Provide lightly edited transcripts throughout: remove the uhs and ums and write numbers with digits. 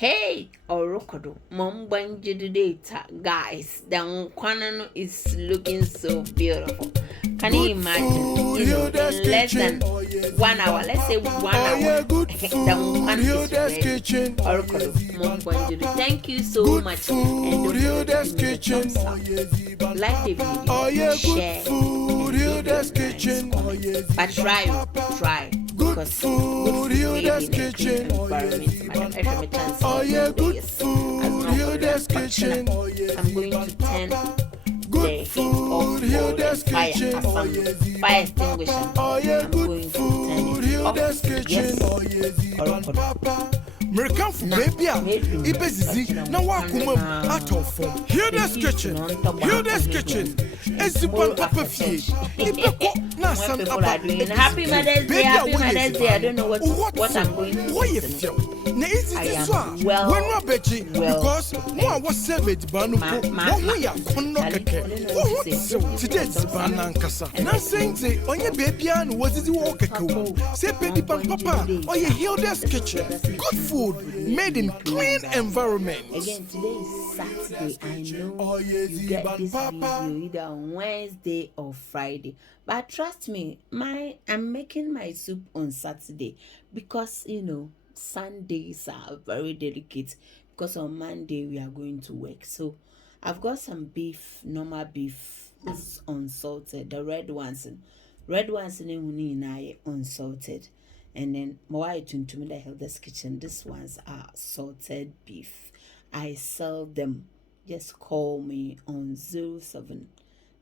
Hey, Orokodo, Mombanjidu data, guys. The Nkwanano is looking so beautiful. Can you imagine? In less than 1 hour, let's say 1 hour, the Nkwan is ready. Orokodo, Mombanjidu. Thank you so much. And don't forget to give me the thumbs up. Like the video, share, and comment. But try. Because food in a clean environment, madam. I should chance. Oh yeah, good food in this kitchen. I'm going to turn the heat off for the fire extinguisher. I'm going to turn it off. Yes. American baby, Ibesizi, now Wakumum, out of form. Hear this kitchen, as the one top of you. Some people are doing Happy Mother's Day, I don't know what I'm going to do. I am well, because one was savage Banupo, one ya Konokake. Today's Banankasa. Now saying, say, on your baby, and what is the walk? Say, baby, papa, or you hear this kitchen. Good food made in clean environment. Again, today is Saturday. I know you get this video either on Wednesday or Friday. But trust me, I'm making my soup on Saturday because, Sundays are very delicate because on Monday we are going to work. So I've got some beef, normal beef. This is unsalted. The red ones in unsalted. And then Moai Tuntum the Hilda's Kitchen. These ones are salted beef. I sell them. Just call me on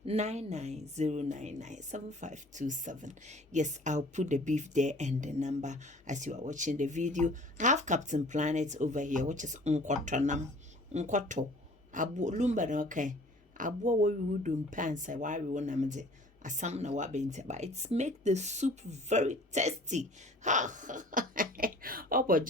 0799099527. Yes, I'll put the beef there and the number as you are watching the video. I have Captain Planet over here, which is Nkwotonam. Nkwoto. Abu lumba na okay. Abu wo we do pants why we want namde. Asam na wa bente, but it's make the soup very tasty. Oh, but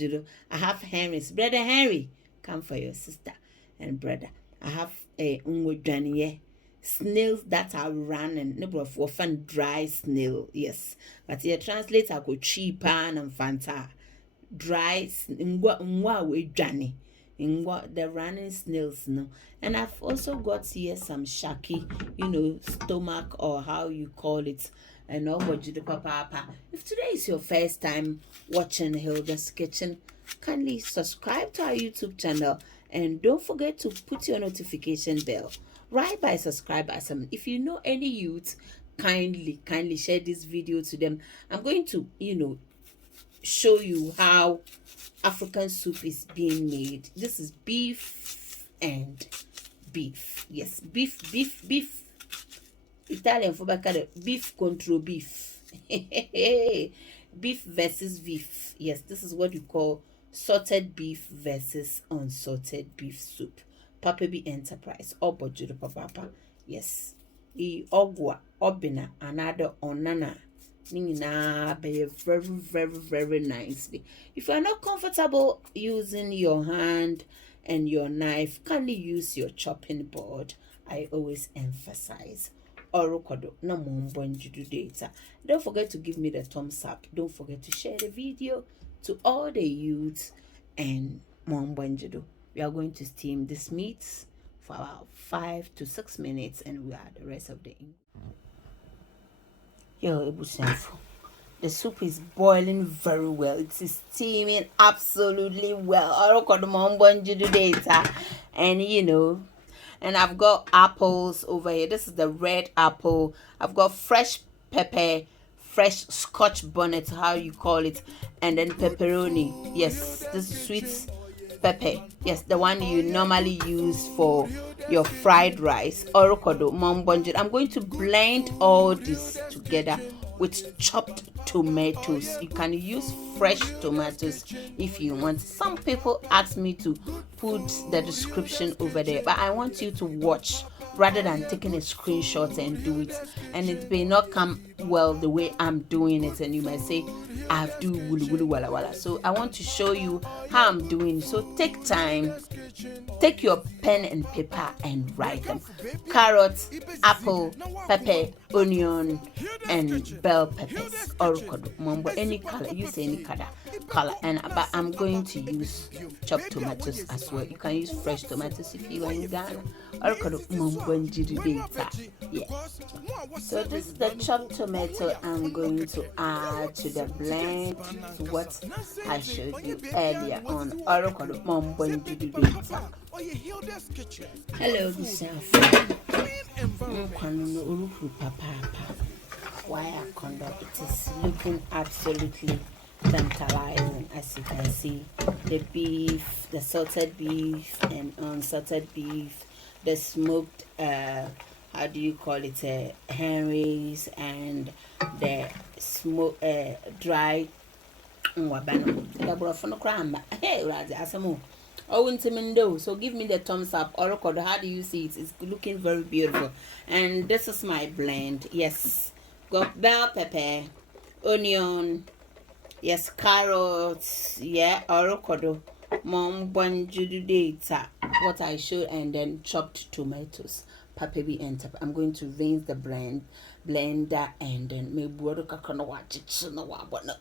I have Henry's brother Henry. Come for your sister and brother. I have a unwedaniye. Snails that are running, number of often dry snail, yes. But here translate I go cheap and fanta. Dry in what the running snails no. And I've also got here some shaki, stomach or how you call it. And all what you do, papa. If today is your first time watching Hilda's Kitchen, kindly subscribe to our YouTube channel and don't forget to put your notification bell right by subscribers. If you know any youth, kindly share this video to them. I'm going to show you how African soup is being made. This is beef and beef. Yes, beef. Italian for beef contra beef. Beef versus beef. Yes, this is what you call salted beef versus unsalted beef soup. Papa B Enterprise or Bojudo Papa. Yes. Ogwa Obina another onana. Nina be very nicely. If you are not comfortable using your hand and your knife, kindly use your chopping board. I always emphasize. Orokodo na Mombanjidu data. Don't forget to give me the thumbs up. Don't forget to share the video to all the youths and Mombanjidu. We are going to steam this meat for about 5 to 6 minutes and we add the rest of the the soup is boiling very well. It is steaming absolutely well. And I've got apples over here. This is the red apple. I've got fresh pepper, fresh scotch bonnet, how you call it, and then pepperoni. Yes, this sweet pepper. Yes, the one you normally use for your fried rice. Orokodo, Mombanjidu. I'm going to blend all this together with chopped tomatoes. You can use fresh tomatoes if you want. Some people ask me to put the description over there, but I want you to watch rather than taking a screenshot and do it. And it may not come well the way I'm doing it, and you might say I've do wulu wulu wala wala. So I want to show you how I'm doing. So take time, take your pen and paper and write them. Carrot, apple, pepper, onion, and bell peppers. Or any color, use any color. And but I'm going to use chopped tomatoes as well. You can use fresh tomatoes if you are in Ghana. Or yeah. So this is the chopped tomato I'm going to add to the blend, to what I showed you earlier on. Hello, why I conduct it is looking absolutely tantalizing. As you can see, the beef, the salted beef and unsalted beef, the smoked how do you call it, Henry's, and the smoke dry so give me the thumbs up. Or how do you see it? It's looking very beautiful. And this is my blend. Yes, got bell pepper, onion, yes, carrots, yeah, orokodo, mom bonjudu data, what I showed, and then chopped tomatoes. Papebi enter. I'm going to rinse the blender, and then maybe water kakana watch it. No, but no,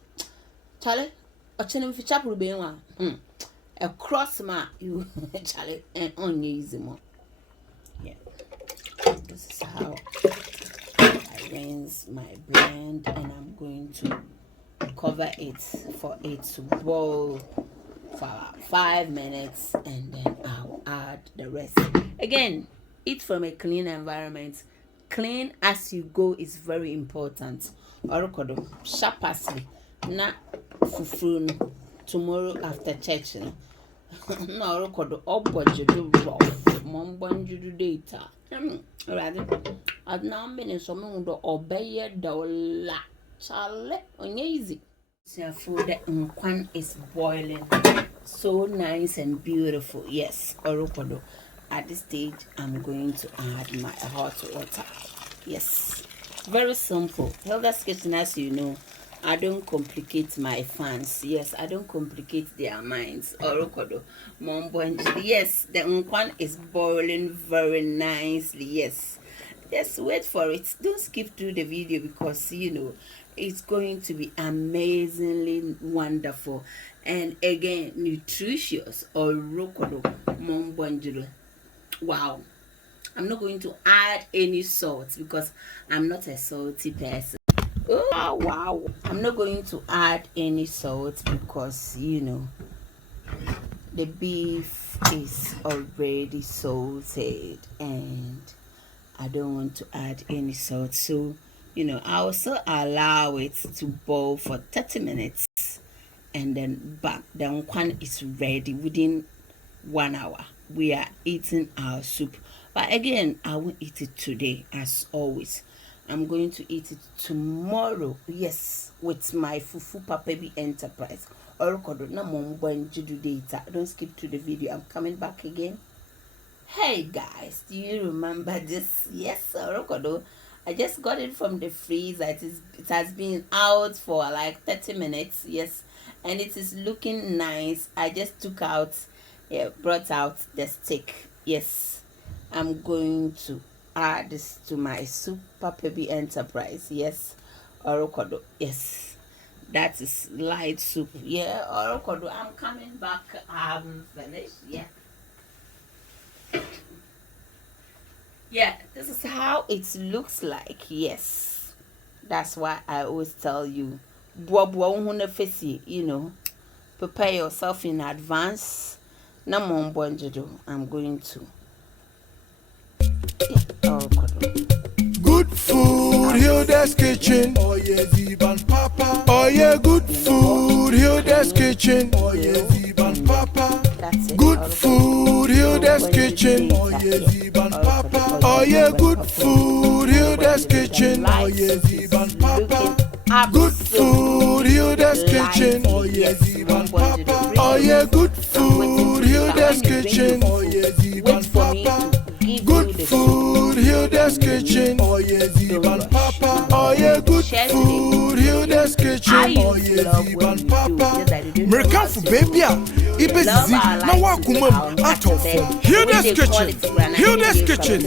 Charlie, a channel for chapel being one. Across my you Charlie and on easy more. Yeah, this is how I rinse my blend, and I'm going to cover it for it to boil for about 5 minutes, and then I'll add the rest. Again, eat from a clean environment. Clean as you go is very important. Orokodo, sharply, na fufun tomorrow after church. No, orokodo, obojudu rough, mombonjudu data. Alright, I've now been in some do obey dola. Chale, easy. So food the nkwan is boiling, so nice and beautiful. Yes, orokodo. At this stage, I'm going to add my hot water. Yes, very simple. Hilda's Kitchen, as you know, I don't complicate my fans. Yes, I don't complicate their minds. Orokodo, Mombonji. Yes, the nkwan is boiling very nicely. Yes, just wait for it. Don't skip through the video, because you know it's going to be amazingly wonderful and again nutritious. Orokodo, Mombonji. Wow, I'm not going to add any salt because I'm not a salty person. Oh wow, I'm not going to add any salt because you know the beef is already salted and I don't want to add any salt. So you know, I also allow it to boil for 30 minutes, and then back the nkwan is ready within 1 hour. We are eating our soup, but again, I won't eat it today. As always, I'm going to eat it tomorrow. Yes, with my fufu papebi enterprise. Don't skip to the video. I'm coming back again. Hey guys, do you remember this? Yes, orokodo. I just got it from the freezer. It has been out for like 30 minutes. Yes, and it is looking nice. I just took out. Yeah, brought out the stick. Yes, I'm going to add this to my Super Baby Enterprise. Yes, orokodo. Yes, that is light soup. Yeah, orokodo. I'm coming back. I haven't finished. Yeah, this is how it looks like. Yes, that's why I always tell you, you know, prepare yourself in advance. I'm going to good food, Hilda's Kitchen. Oh yeah, Ziban Papa. Oh yeah, good food, Hilda's Kitchen. Oh yeah, Ziban Papa. Good food, Hilda's Kitchen. Oh yeah, Ziban Papa. Oh yeah, good food, Hilda's Kitchen. Oh yeah, Ziban Papa. Good food, Hilda's Kitchen. Oh yeah, Ziban Papa. Oh yeah, good food, Hilda's Kitchen. Oh yeah, Ziban Papa. Good food, Hilda's Kitchen. Oh yeah, Ziban Papa. Oh yeah, good kitchen. Oh yeah, Ziban Papa. American for baby. Ibezi na wakumam atofo. Hilda's kitchen. Hilda's kitchen.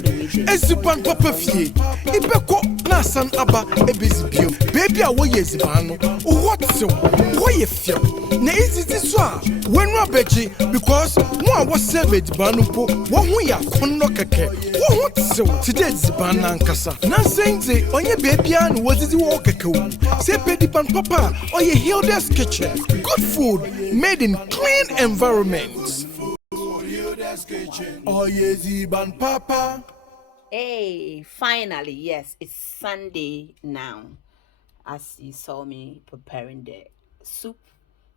Ziban Papa fie. Ibeko na san aba ebezi bio. Baby a wo ye ziban no. What so? Wo ye fie. Na izizi so a wenu abeji because mo a wo serve ziban no po. Wo hu ya konno keke. Wo hu so today ziban na nkasa. Na senze onye baby an wo zizi wo keke wo. Say pedi pan papa or ye Hilda's kitchen. Good food made in clean environments. Oh yeah, Ziban Papa. Hey, finally, yes, it's Sunday now. As you saw me preparing the soup,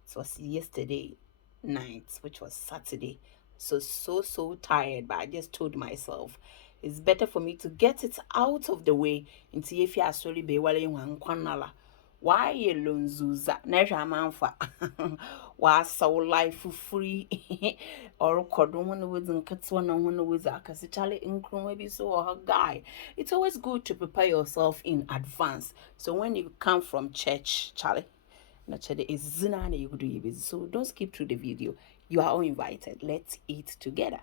it was yesterday night, which was Saturday. So tired, but I just told myself it's better for me to get it out of the way. Until if you are sorry, be well in one corner. Why you lonzuza? Never manfa. Was so life free or cordon when was in Katswana when the was a Casitali income maybe so or her guy. It's always good to prepare yourself in advance. So when you come from church, Charlie, naturally is zinane you do it. So don't skip through the video. You are all invited. Let's eat together.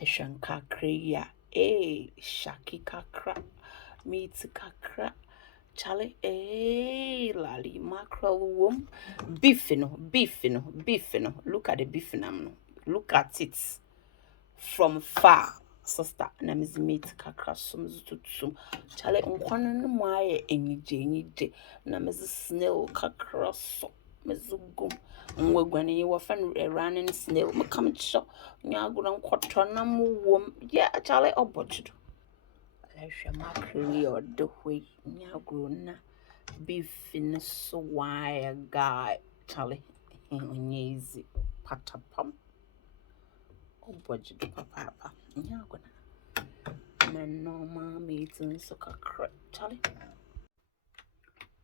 Eshanka kreya, shaki kakra, meat kakra. Charlie, lali mackerel womb, beef. Look at the beef now. Look at it from far, sister. Na miss meat kakra sum. Charlie, unkwana no mwaye enije. Na miss snail kakra so. Miss gum. Ngwagwane you often running snail. Me come cho. Nyaguran kwatona mu wom. Yeah, Charlie, obochido. Lesha mackerel or the way nyaguna beef in so wire guy Charlie easy patapam oh budget papa nyaguna my normal meeting so Charlie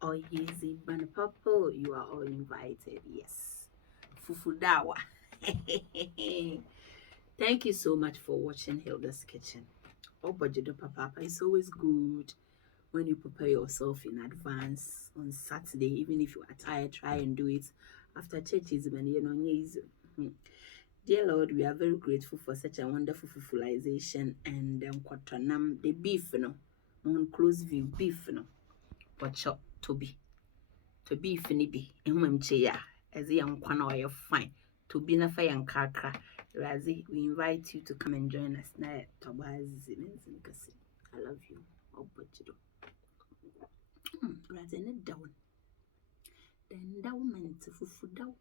oh easy ban papa you are all invited yes fufudawa. Thank you so much for watching Hilda's Kitchen. Oh, budget papa, it's always good when you prepare yourself in advance on Saturday, even if you are tired, try and do it after churches when you know. Dear Lord, we are very grateful for such a wonderful fulfillization and the beef, on close view beef, but shop to be finibi, and as a young quano, fine to be na fire and kakra. Razi, we invite you to come and join us now. I love you. Oh, but you do. Razi, down. Then down, man, to fufu down.